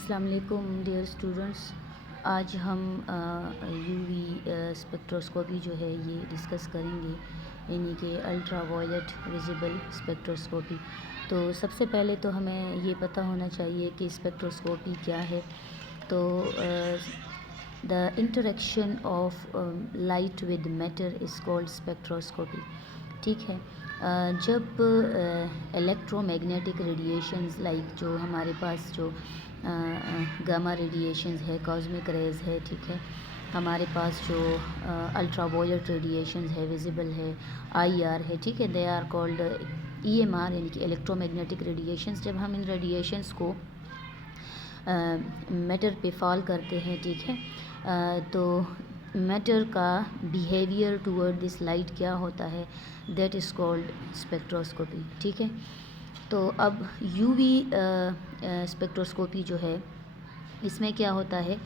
अस्सलाम वालेकुम dear students. आज हम यूवी स्पेक्ट्रोस्कोपी जो है ये डिस्कस करेंगे, यानी कि अल्ट्रा वायलेट विजिबल स्पेक्ट्रोस्कोपी। तो सबसे पहले तो हमें ये पता होना चाहिए कि स्पेक्ट्रोस्कोपी क्या है। तो the interaction of light with matter is called spectroscopy. ठीक है। जब इलेक्ट्रोमैग्नेटिक रेडिएशंस लाइक जो हमारे पास जो गामा रेडिएशंस है, कॉस्मिक रेज है, ठीक है, हमारे पास जो अल्ट्रा वायलेट रेडिएशंस है, विजिबल है, आईआर है, ठीक है, दे आर कॉल्ड ईएमआर यानी कि इलेक्ट्रोमैग्नेटिक रेडिएशंस। जब हम इन रेडिएशंस को मैटर पे फॉल करते हैं, ठीक है, तो मैटर का बिहेवियर टूवर्ड दिस लाइट क्या होता है, दैट इज़ कॉल्ड स्पेक्ट्रोस्कोपी। ठीक है। तो अब यूवी स्पेक्ट्रोस्कोपी जो है, इसमें क्या होता है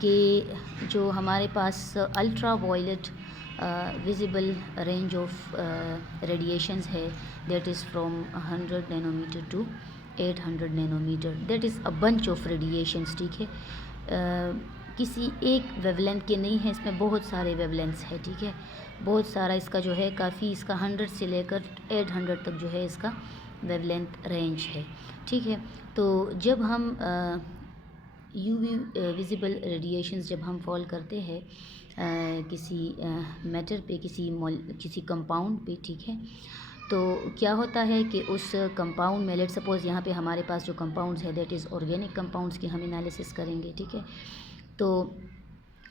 कि जो हमारे पास ultraviolet visible range of radiations है, that is from 100 nanometre to 800 nanometre, that is a bunch of radiations. ठीक है। किसी एक वेवलेंथ के नहीं है, इसमें बहुत सारे वेवलेंथ्स है। ठीक है, बहुत सारा इसका जो है काफ़ी, इसका 100 से लेकर 800 तक जो है इसका वेवलेंथ रेंज है। ठीक है। तो जब हम यूवी विजिबल रेडिएशंस जब हम फॉल करते हैं किसी मैटर पे, किसी कंपाउंड पे, ठीक है, तो क्या होता है कि उस कंपाउंड में, लेट सपोज़ यहाँ पे हमारे पास जो कंपाउंड्स है दैट इज़ ऑर्गेनिक कंपाउंड्स की हम एनालिसिस करेंगे। ठीक है। तो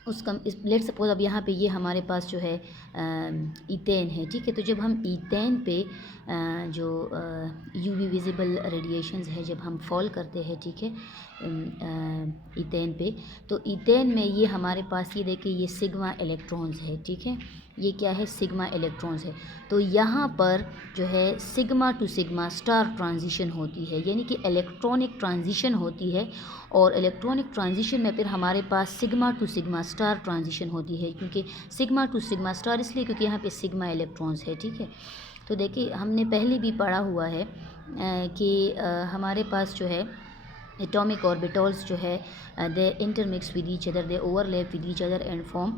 लेट सपोज अब यहाँ पे ये हमारे पास जो है ईथेन है। ठीक है। तो जब हम ईथेन पे जो यूवी विजिबल रेडिएशंस है जब हम फॉल करते हैं, ठीक है, ईथेन पे, तो ईथेन में ये हमारे पास, ये देखिए, ये सिग्मा इलेक्ट्रॉन्स है। ठीक है, ये क्या है, सिग्मा इलेक्ट्रॉन्स है। तो यहाँ पर जो है sigma to sigma star transition होती है, यानी कि इलेक्ट्रॉनिक ट्रांजिशन होती है। और इलेक्ट्रॉनिक ट्रांजिशन में फिर हमारे पास sigma to sigma star transition होती है, क्योंकि सिग्मा टू सिग्मा स्टार इसलिए क्योंकि यहाँ पे सिग्मा इलेक्ट्रॉन्स है। ठीक है। तो देखिए, हमने पहले भी पढ़ा हुआ है कि हमारे पास जो है एटॉमिक ऑर्बिटल्स जो है they intermix with each other, they overlap with each other and form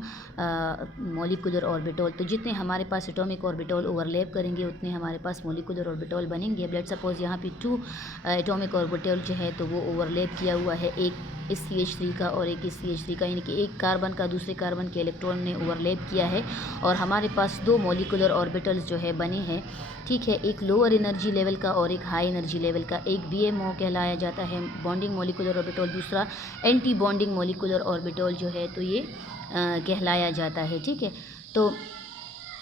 molecular orbital. तो जितने हमारे पास एटॉमिक ऑर्बिटल ओवरलैप करेंगे उतने हमारे पास मॉलिकुलर ऑर्बिटल बनेंगे। अब लेट सपोज यहाँ पे 2 एटॉमिक ऑर्बिटल जो है तो वो ओवरलैप किया हुआ है, एक इस CH3 का और एक इस CH3 का, यानी कि एक कार्बन का दूसरे कार्बन के इलेक्ट्रॉन ने ओवरलैप किया है और हमारे पास 2 मॉलिकुलर ऑर्बिटल्स जो है बने हैं। ठीक है, एक लोअर एनर्जी लेवल का और एक हाई एनर्जी लेवल का, एक BMO कहलाया जाता है बॉन्डिंग मॉलिकुलर ऑर्बिटल, दूसरा एंटी बॉन्डिंग मॉलिकुलर ऑर्बिटल जो है तो ये कहलाया जाता है। ठीक है। तो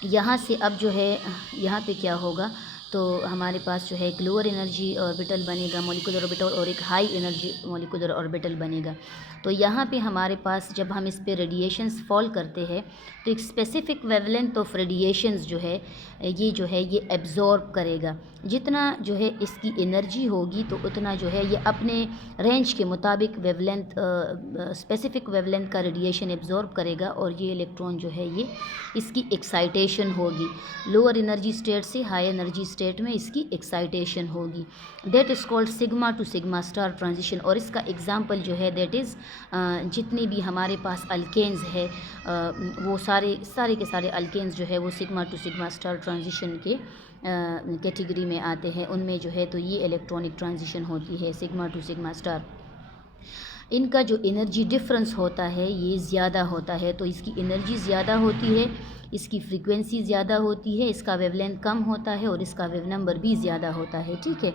यहाँ से अब जो है यहाँ पे क्या होगा, तो हमारे पास जो है एक लोअर एनर्जी ऑर्बिटल बनेगा मॉलिकुलर ऑर्बिटल और एक हाई एनर्जी मॉलिकुलर ऑर्बिटल बनेगा। तो यहाँ पे हमारे पास जब हम इस पे रेडिएशंस फॉल करते हैं तो एक स्पेसिफिक वेवलेंथ ऑफ रेडिएशंस जो है ये एब्जॉर्ब करेगा। जितना जो है इसकी एनर्जी होगी तो उतना जो है ये अपने रेंज के मुताबिक वेवलेंथ, स्पेसिफिक वेवलेंथ का रेडिएशन एब्जॉर्ब करेगा और ये इलेक्ट्रॉन जो है ये इसकी एक्साइटेशन होगी। लोअर एनर्जी स्टेट से हाई एनर्जी स्टेट में इसकी एक्साइटेशन होगी, that is called sigma to sigma star transition. और इसका एग्जांपल जो है दैट इज़ जितने भी हमारे पास अल्केन्स है वो सारे के सारे अल्केन्स जो है वो sigma to sigma star transition के कैटेगरी में आते हैं। उनमें जो है तो ये इलेक्ट्रॉनिक ट्रांजिशन होती है सिग्मा टू सिग्मा स्टार। इनका जो एनर्जी डिफरेंस होता है ये ज़्यादा होता है, तो इसकी एनर्जी ज़्यादा होती है, इसकी फ्रीक्वेंसी ज़्यादा होती है, इसका वेवलेंथ कम होता है और इसका वेव नंबर भी ज़्यादा होता है। ठीक है।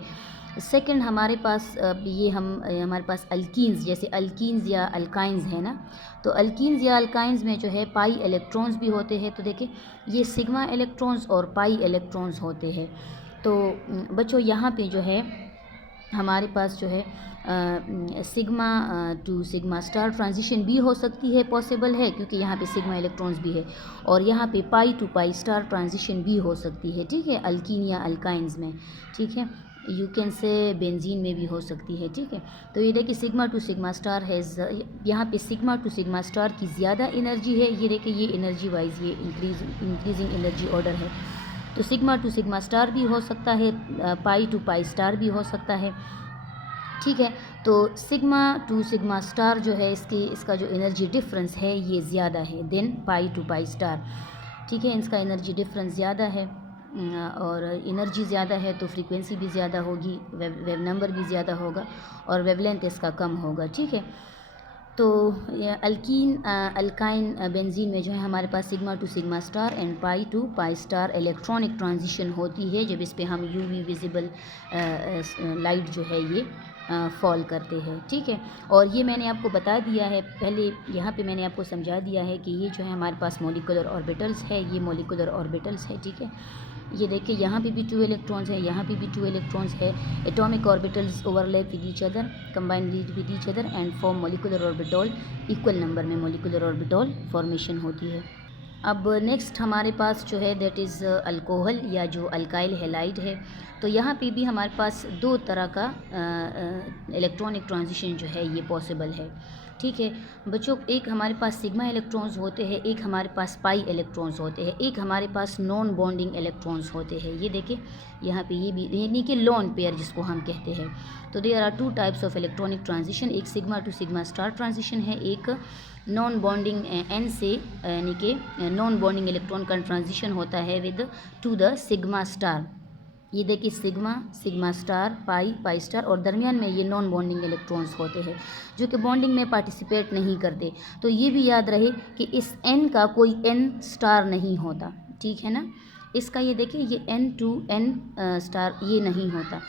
सेकंड हमारे पास हमारे पास अल्कीन्स, जैसे अल्कीन्स या अल्काइंस है ना, तो अल्कीन्स या अल्काइंस में जो है पाई इलेक्ट्रॉन्स भी होते हैं। तो देखिए, ये सिग्मा इलेक्ट्रॉन्स और पाई इलेक्ट्रॉन्स होते हैं। तो बच्चों यहाँ पे जो है हमारे पास जो है sigma to sigma star transition भी हो सकती है, पॉसिबल है, क्योंकि यहाँ पे सिग्मा इलेक्ट्रॉन्स भी है, और यहाँ पे पाई टू पाई स्टार ट्रांजिशन भी हो सकती है। ठीक है, अल्कीन या अल्काइंस में। ठीक है, यू कैन से बेंजीन में भी हो सकती है। ठीक है। तो ये देखिए सिग्मा टू सिग्मा स्टार है, यहाँ पे सिग्मा टू सिग्मा स्टार की ज़्यादा एनर्जी है। ये देखिए, ये एनर्जी वाइज ये इंक्रीजिंग एनर्जी ऑर्डर है। तो सिग्मा टू सिग्मा स्टार भी हो सकता है, पाई टू पाई स्टार भी हो सकता है। ठीक है। तो सिग्मा टू सिग्मा स्टार जो है इसका जो एनर्जी डिफरेंस है ये ज़्यादा है then pi to pi star. ठीक है, इसका एनर्जी डिफरेंस ज़्यादा है और एनर्जी ज़्यादा है तो फ्रीक्वेंसी भी ज़्यादा होगी, वेव नंबर भी ज़्यादा होगा और वेवलेंथ इसका कम होगा। ठीक है, तो अल्काइन बेंजीन में जो है हमारे पास sigma to sigma star and pi to pi star electronic transition होती है जब इस पे हम यूवी विजिबल लाइट जो है ये फॉल करते हैं। ठीक है, और ये मैंने आपको बता दिया है पहले, यहाँ पे मैंने आपको समझा दिया है कि ये जो है हमारे पास मॉलिक्यूलर ऑर्बिटल्स है, ये मॉलिक्यूलर ऑर्बिटल्स है। ठीक है, ये देखिए यहाँ पे भी 2 इलेक्ट्रॉन्स है, यहाँ पे भी 2 इलेक्ट्रॉन्स है। Atomic orbitals overlap with each other, combine with each other and form molecular orbital. Equal number में मॉलिक्यूलर ऑर्बिटल फॉर्मेशन होती है। अब नेक्स्ट हमारे पास जो है दैट इज़ अल्कोहल या जो अल्काइल हैलाइड है। तो यहाँ पे भी हमारे पास 2 तरह का इलेक्ट्रॉनिक ट्रांजिशन जो है ये पॉसिबल है। ठीक है बच्चों, एक हमारे पास सिग्मा इलेक्ट्रॉन्स होते हैं, एक हमारे पास पाई इलेक्ट्रॉन्स होते हैं, एक हमारे पास नॉन बॉन्डिंग इलेक्ट्रॉन्स होते हैं। ये देखिए यहाँ पे ये भी यानी कि लोन पेयर जिसको हम कहते हैं। तो there are 2 types of electronic transition, एक sigma to sigma star transition है, एक नॉन बॉन्डिंग एन से यानी कि नॉन बॉन्डिंग इलेक्ट्रॉन का ट्रांजिशन होता है with to the sigma star. ये देखिए sigma, sigma star, pi, pi star और दरमियान में ये नॉन बॉन्डिंग इलेक्ट्रॉन्स होते हैं जो कि बॉन्डिंग में पार्टिसिपेट नहीं करते। तो ये भी याद रहे कि इस एन का कोई एन स्टार नहीं होता। ठीक है ना, इसका ये देखिए ये एन टू एन स्टार ये नहीं होता।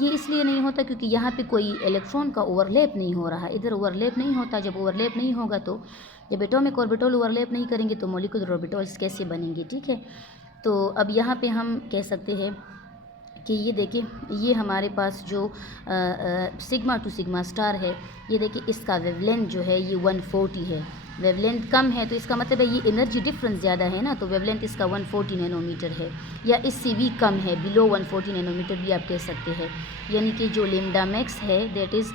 ये इसलिए नहीं होता क्योंकि यहाँ पे कोई इलेक्ट्रॉन का ओवरलैप नहीं हो रहा, इधर ओवरलैप नहीं होता। जब ओवरलैप नहीं होगा तो जब एटॉमिक ऑर्बिटल ओवरलैप नहीं करेंगे तो मॉलिक्यूलर ऑर्बिटल्स कैसे बनेंगे। ठीक है, तो अब यहाँ पे हम कह सकते हैं कि ये देखिए ये हमारे पास जो सिग्मा टू सिग्मा स्टार है, ये देखिए इसका वेवलेंथ जो है ये 140 है। वेवलेंथ कम है तो इसका मतलब है ये एनर्जी डिफरेंस ज़्यादा है ना, तो वेवलेंथ इसका 140 नैनोमीटर है या इससे भी कम है, बिलो 140 नैनोमीटर भी आप कह सकते हैं। यानी कि जो लिम्डा मैक्स है दैट इज़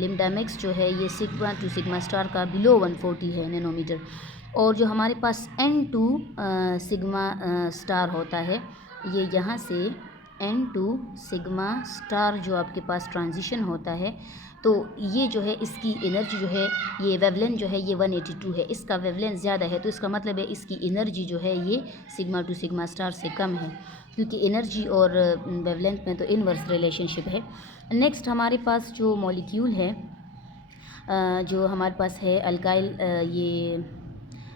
लिम्डा मैक्स जो है ये सिग्मा टू सिग्मा स्टार का बिलो 140 है नैनोमीटर। और जो हमारे पास एन टू सिग्मा स्टार होता है, ये यहाँ से एन टू सिग्मा स्टार जो आपके पास ट्रांजिशन होता है, तो ये जो है इसकी एनर्जी जो है ये वेवलेंथ जो है ये 182 है। इसका वेवलेंथ ज़्यादा है तो इसका मतलब है इसकी एनर्जी जो है ये सिग्मा टू सिग्मा स्टार से कम है, क्योंकि एनर्जी और वेवलेंथ में तो इनवर्स रिलेशनशिप है। नेक्स्ट हमारे पास जो मॉलिक्यूल है जो हमारे पास है अल्काइल, ये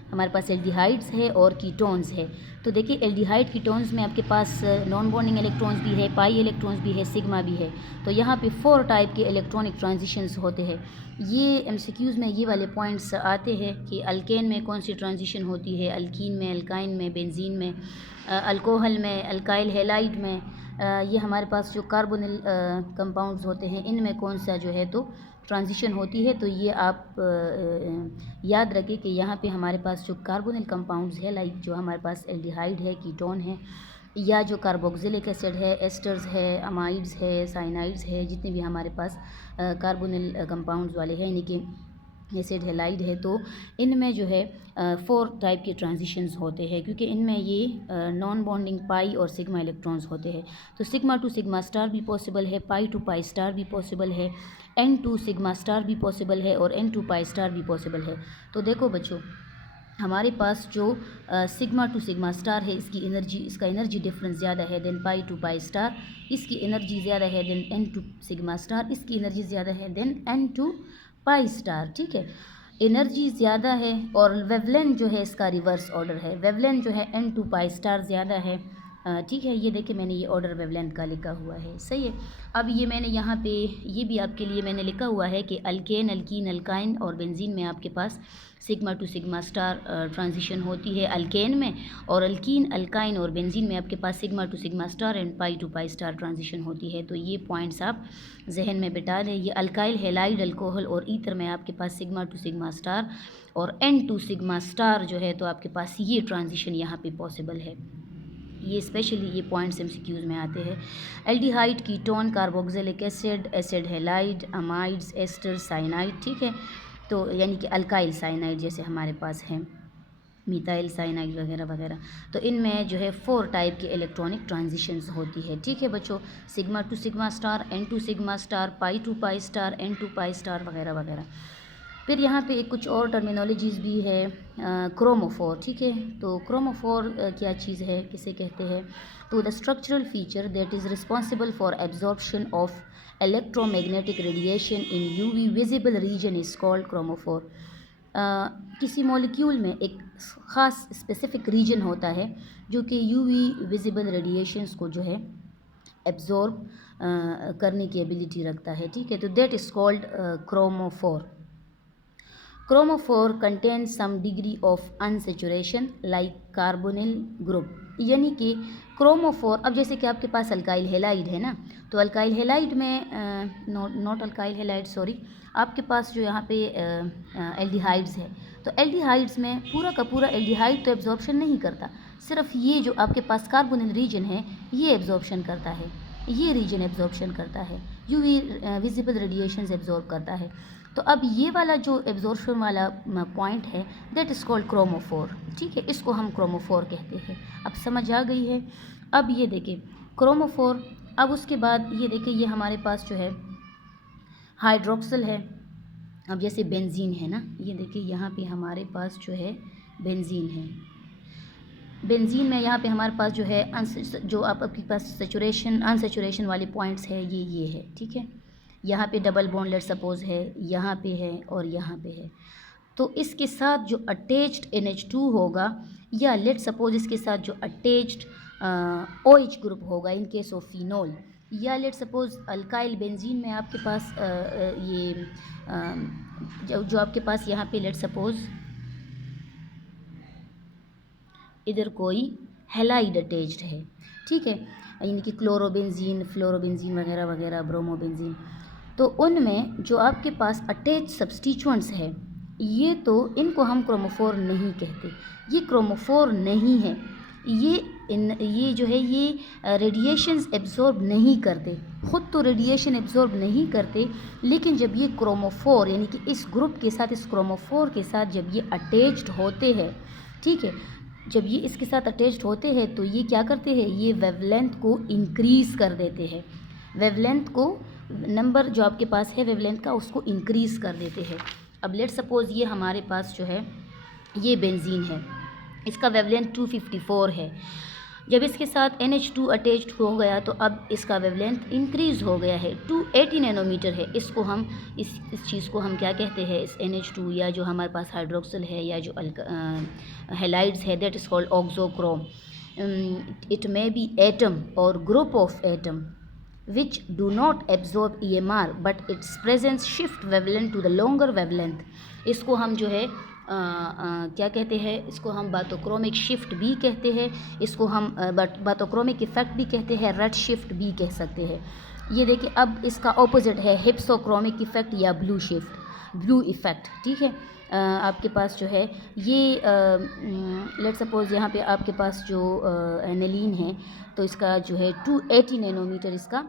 हमारे पास एल्डिहाइड्स है और कीटोन्स है। तो देखिए एल्डिहाइड कीटोन्स में आपके पास नॉन बॉन्डिंग इलेक्ट्रॉन्स भी है, पाई इलेक्ट्रॉन्स भी है, सिग्मा भी है। तो यहाँ पे 4 टाइप के इलेक्ट्रॉनिक ट्रांजिशंस होते हैं। ये एमसीक्यूज़ में ये वाले पॉइंट्स आते हैं कि अल्केन में कौन सी ट्रांजिशन होती है, अल्कीन में, अल्काइन में, बेंजीन में, अल्कोहल में, अल्काइल हैलाइड में, ये हमारे पास जो कार्बोनिल कंपाउंड्स होते हैं इनमें कौन सा जो है तो ट्रांजिशन होती है। तो ये आप याद रखें कि यहाँ पे हमारे पास जो कार्बोनिल कंपाउंड्स है लाइक जो हमारे पास एल्डिहाइड है, कीटोन है, या जो कार्बोक्सिलिक एसिड है, एस्टर्स है, अमाइड्स है, साइनाइड्स है, जितने भी हमारे पास कार्बोनिल कंपाउंड्स वाले हैं यानी कि एसिड हैलाइड है, तो इनमें जो है 4 टाइप के ट्रांजिशंस होते हैं क्योंकि इनमें ये नॉन बॉन्डिंग पाई और सिग्मा इलेक्ट्रॉन्स होते हैं। तो सिग्मा टू सिग्मा स्टार भी पॉसिबल है, पाई टू पाई स्टार भी पॉसिबल है, एन टू सिग्मा स्टार भी पॉसिबल है और एन टू पाई स्टार भी पॉसिबल है। तो देखो बच्चों हमारे पास जो सिग्मा टू सिग्मा स्टार है इसका एनर्जी डिफरेंस ज़्यादा है then pi to pi star, इसकी एनर्जी ज़्यादा है then n to sigma star, इसकी एनर्जी ज़्यादा है then n to pi star. ठीक है, एनर्जी ज़्यादा है और वेवलेंथ जो है इसका रिवर्स ऑर्डर है, वेवलेंथ जो है एन टू पाई स्टार ज़्यादा है। ठीक है, ये देखिए मैंने ये ऑर्डर वेवलेंथ का लिखा हुआ है, सही है। अब ये मैंने यहाँ पे ये भी आपके लिए मैंने लिखा हुआ है कि अल्केन, अल्कीन, अल्काइन और बेंजीन में आपके पास sigma to sigma star transition होती है अल्केन में, और अल्कीन, अल्काइन और बेंजीन में आपके पास sigma to sigma star and pi to pi star transition होती है। तो ये पॉइंट्स आप जहन में बिठा दें। ये अल्काइल, हैलाइड, अल्कोहल और ईथर में आपके पास सिग्मा टू सिग्मा स्टार और एन टू सिग्मा स्टार जो है तो आपके पास ये ट्रांजिशन यहाँ पे पॉसिबल है। ये स्पेशली ये पॉइंट्स एमसीक्यूज़ में आते हैं। Aldehyde, ketone, carboxylic acid, acid halide, amides, ester, cyanide. ठीक है, तो यानी कि अल्काइल साइनाइड जैसे हमारे पास हैं। मिथाइल साइनाइड वगैरह वगैरह। तो इनमें जो है 4 टाइप के इलेक्ट्रॉनिक ट्रांजिशंस होती है, ठीक है बच्चों, sigma to sigma star, n to sigma star, pi to pi star, n to pi star वगैरह वगैरह। फिर यहाँ पे एक कुछ और टर्मिनोलॉजीज़ भी है, क्रोमोफोर, ठीक है। तो क्रोमोफोर क्या चीज़ है, किसे कहते हैं? तो the structural feature that is responsible for absorption of electromagnetic radiation in UV visible region is called chromophore. किसी मॉलिक्यूल में एक ख़ास स्पेसिफिक रीजन होता है जो कि यूवी विजिबल रेडिएशंस को जो है एब्जॉर्ब करने की एबिलिटी रखता है, ठीक है। तो that is called chromophore. Chromophore contains some degree of unsaturation like carbonyl group, यानी कि क्रोमोफोर, अब जैसे कि आपके पास अल्काइल हेलाइड है ना, तो अल्काइल हेलाइड में नॉट अल्काइल हेलाइड सॉरी, आपके पास जो यहाँ पे एल्डिहाइड्स है, तो एल्डिहाइड्स में पूरा का पूरा एल्डिहाइड तो एब्जॉर्प्शन नहीं करता, सिर्फ ये जो आपके पास कार्बोनिल रीजन है ये एब्जॉर्प्शन करता है, ये रीजन एब्जॉर्प्शन करता है, यूवी विजिबल रेडिएशंस एब्जॉर्ब करता है। तो अब ये वाला जो एब्जॉर्प्शन वाला पॉइंट है दैट इज़ कॉल्ड क्रोमोफोर, ठीक है, इसको हम क्रोमोफोर कहते हैं। अब समझ आ गई है। अब ये देखिए क्रोमोफोर, अब उसके बाद ये देखिए ये हमारे पास जो है हाइड्रोक्सिल है। अब जैसे बेंजीन है ना, ये देखिए यहाँ पे हमारे पास जो है बेंजीन है, बेंजीन में यहाँ पे हमारे पास जो है जो आपके पास सेचुरेशन अनसेचुरेशन वाले पॉइंट्स है ये है, ठीक है। यहाँ पे डबल बॉन्ड लेट सपोज है, यहाँ पे है और यहाँ पे है, तो इसके साथ जो अटैच्ड NH2 होगा, या लेट सपोज इसके साथ जो अटैच्ड OH ग्रुप होगा इन केस ऑफ फिनोल, या लेट सपोज अल्काइल बेंजीन में आपके पास ये जो आपके पास यहाँ पे लेट सपोज इधर कोई हैलाइड अटैच्ड है, ठीक है, यानी कि क्लोरोबेंजीन, फ्लोरोबेंजीन वगैरह वगैरह, ब्रोमोबेंजीन, तो उनमें जो आपके पास अटैच सब्स्टिट्यूएंट्स है ये तो इनको हम क्रोमोफोर नहीं कहते, ये क्रोमोफोर नहीं है, ये जो है ये रेडिएशंस एब्जॉर्ब नहीं करते, ख़ुद तो रेडिएशन एब्जॉर्ब नहीं करते, लेकिन जब ये क्रोमोफोर यानी कि इस ग्रुप के साथ, इस क्रोमोफोर के साथ जब ये अटैच्ड होते हैं, ठीक है, जब ये इसके साथ अटैच्ड होते हैं तो ये क्या करते हैं, ये वेवलेंथ को इंक्रीज़ कर देते हैं, वेवलेंथ को, नंबर जो आपके पास है वेवलेंथ का उसको इंक्रीज़ कर देते हैं। अब लेट सपोज ये हमारे पास जो है ये बेंजीन है, इसका वेवलेंथ 254 है, जब इसके साथ NH2 अटैच्ड हो गया तो अब इसका वेवलेंथ इंक्रीज़ हो गया है, 280 नैनोमीटर है, इसको हम इस चीज़ को हम क्या कहते हैं, इस NH2 या जो हमारे पास हाइड्रोक्सिल है या जो हेलाइड्स है that is called auxochrome. It may be atom और group of atom which do not absorb EMR but its presence shift wavelength to the longer wavelength, इसको हम जो है क्या कहते हैं, इसको हम बाथोक्रोमिक शिफ्ट भी कहते हैं, इसको हम बाथोक्रोमिक इफ़ेक्ट भी कहते हैं, रेड शिफ्ट भी कह सकते हैं। ये देखिए अब इसका ऑपोजिट है हिप्सोक्रोमिक इफ़ेक्ट या ब्लू शिफ्ट, ब्लू इफ़ेक्ट, ठीक है। आपके पास जो है ये लेट सपोज यहाँ पे आपके पास जो एनेलिन है तो इसका जो है 280 नैनोमीटर इसका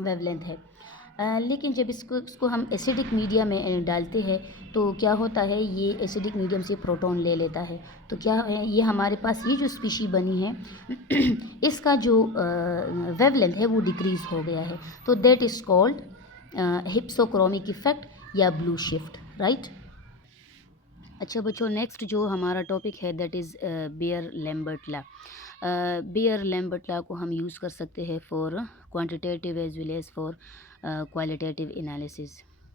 वेवलेंथ है, लेकिन जब इसको हम एसिडिक मीडिया में डालते हैं तो क्या होता है, ये एसिडिक मीडियम से प्रोटॉन ले लेता है, तो क्या है ये हमारे पास ये जो स्पीशी बनी है इसका जो वेवलेंथ है वो डिक्रीज़ हो गया है, तो that is called hypsochromic effect या ब्लू शिफ्ट, राइट। अच्छा बच्चों, नेक्स्ट जो हमारा टॉपिक है that is Beer Lambert law. Beer Lambert law को हम यूज़ कर सकते हैं for quantitative as well as for qualitative analysis,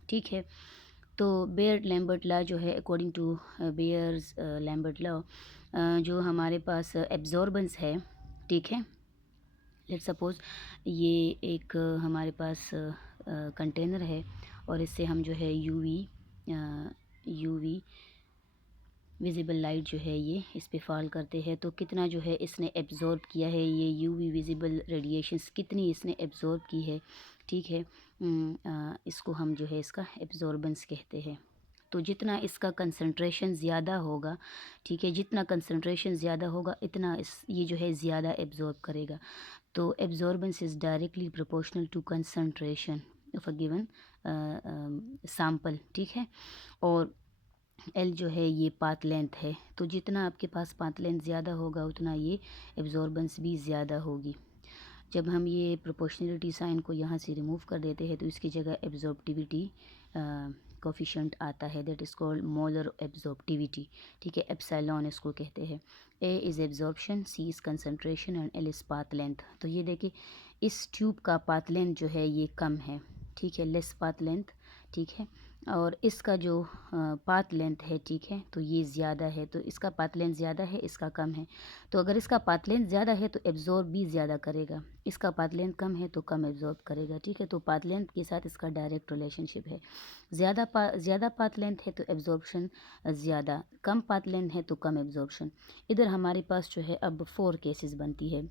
ठीक है। तो बेयर लैम्बर्ट लॉ जो है according to Beer's Lambert law जो हमारे पास एब्जॉर्बेंस है, ठीक है, लेट सपोज ये एक हमारे पास कंटेनर है और इससे हम जो है यूवी विजिबल लाइट जो है ये इस पे फॉल करते हैं, तो कितना जो है इसने एब्जॉर्ब किया है, ये यूवी विजिबल रेडिएशंस कितनी इसने एब्जॉर्ब की है, ठीक है। इसको हम जो है इसका एब्जॉर्बेंस कहते हैं। तो जितना इसका कंसंट्रेशन ज़्यादा होगा, ठीक है, जितना कंसंट्रेशन ज़्यादा होगा इतना ये जो है ज़्यादा एब्जॉर्ब करेगा, तो absorbance is directly proportional to concentration of a given sample, ठीक है। और एल जो है ये पाथ लेंथ है, तो जितना आपके पास पाथ लेंथ ज़्यादा होगा उतना ये एब्जॉर्बेंस भी ज़्यादा होगी। जब हम ये प्रोपोर्शनलिटी साइन को यहाँ से रिमूव कर देते हैं तो इसकी जगह एब्जॉर्प्टिविटी कोफिशिएंट आता है, that is called molar absorptivity. ठीक है, एप्सिलॉन इसको कहते हैं। A is absorption, C is concentration and L is path length. तो ये देखिए इस ट्यूब का पाथ लेंथ जो है ये कम है, ठीक है, लेस पाथ लेंथ, ठीक है, और इसका जो पाथ लेंथ है, ठीक है, तो ये ज़्यादा है, तो इसका पाथ लेंथ ज़्यादा है, इसका कम है। तो अगर इसका पाथ लेंथ ज़्यादा है तो एब्जॉर्ब भी ज़्यादा करेगा, इसका पाथ लेंथ कम है तो कम एब्जॉर्ब करेगा। ठीक है, तो पाथ लेंथ के साथ इसका डायरेक्ट रिलेशनशिप है। ज़्यादा पाथ लेंथ है तो एब्जॉर्प्शन ज़्यादा, कम पाथ लेंथ है तो कम एब्जॉर्प्शन। इधर हमारे पास जो है अब 4 केसेस बनती है।